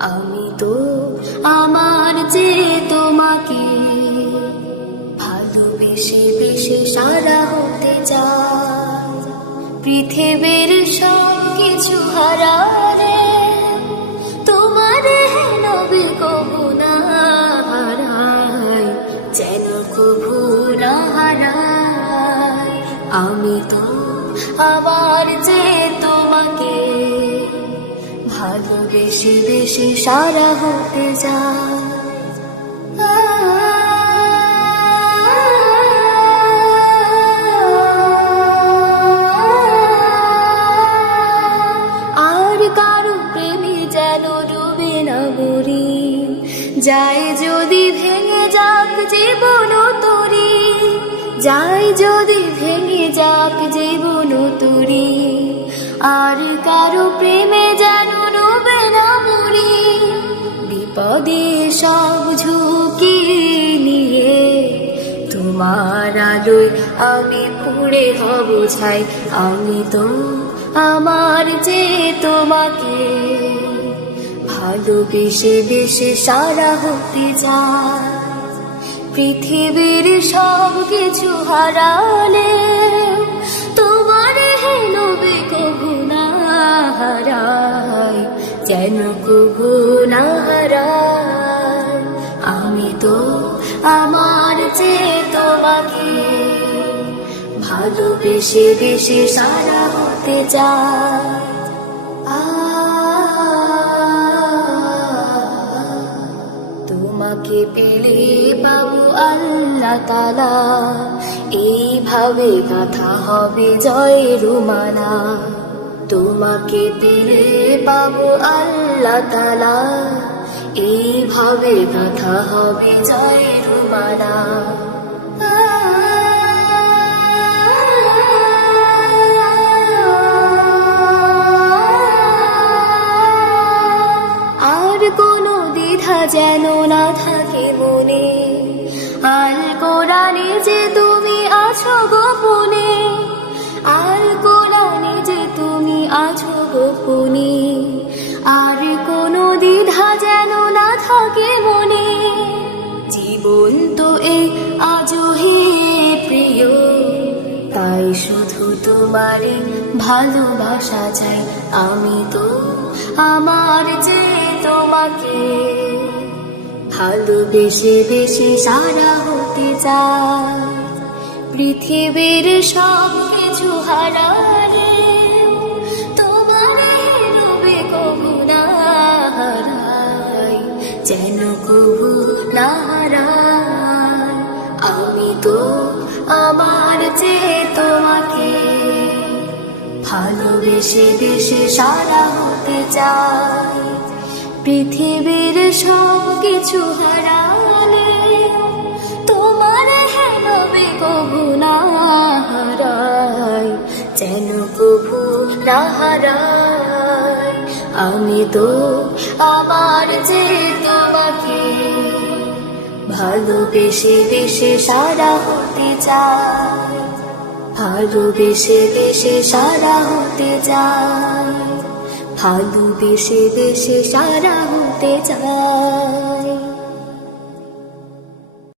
আমি তো আমার যে তোমাকে ভালোবেসে বেশে সারা হতে চাই। পৃথিবীর সব কিছু হারালে তোমার নবী কবু না হারাই, যেন কবু না হারাই। আমি তো আমার যে তোমাকে ভালোবেসে বেশি সারা হতে যায়। আর কারো প্রেমে যেন ডুবে না মরি, যায় যদি ভেঙে যাক জীবন তরি, যায় যদি ভেঙে যাক জীবন তরি। আর কারো প্রেমে যেন ডুবে না মরি, বিপদে সব ঝুঁকি নিয়ে তোমার আলোয় আমি পুড়ে হব ছাই। আমি তো আমার যে তোমাকে ভালোবেসে বেশে সারা হতে চাই। পৃথিবীর সব কিছু হারালে তোমার নবী কবু না হারাই, যেন কবু না হারাই। আমি তো আমার যে তোমাকে ভালোবেসে বেশে সারা হতে চাই। তোমাকে পেলে পাবো আল্লাহ তাআলা, এইভাবে গাথা হবে জয়ের মালা। তোমাকে পেলে পাবো আল্লাহ তাআলা, এইভাবে গাথা হবে জয়ের মালা। আর কোনো দ্বিধা যেন না থাকে মনে, আল কোরআনে যে তুমি আছো গোপনে, আল কোরআনে যে তুমি আছো গোপনে। আর কোনো দ্বিধা যেন না থাকে মনে, জীবন তো এই আজও হে প্রিয়, তাই শুধু তোমারে ভালোবাসা চাই। আমি তো আমার যে তোমাকে ভালোবেসে বেশি সারা হতে চাই। পৃথিবীর সব কিছু হারালে তোমার নবী কবু না হারাই, যেন কবু না হারাই। আমি তো আমার যে তোমাকে ভালোবেসে বেশি সারা হতে চাই। পৃথিবীর সব কিছু হারালে তোমার নবী কবু না হারাই, যেন কবু না হারাই। আমি তো আমার যে তোমাকে ভালোবেসে বেশি সারা হতে চাই। ভালোবেসে বেশি সারা হতে চাই। ভালোবেসে বেশি সারা হতে চাই।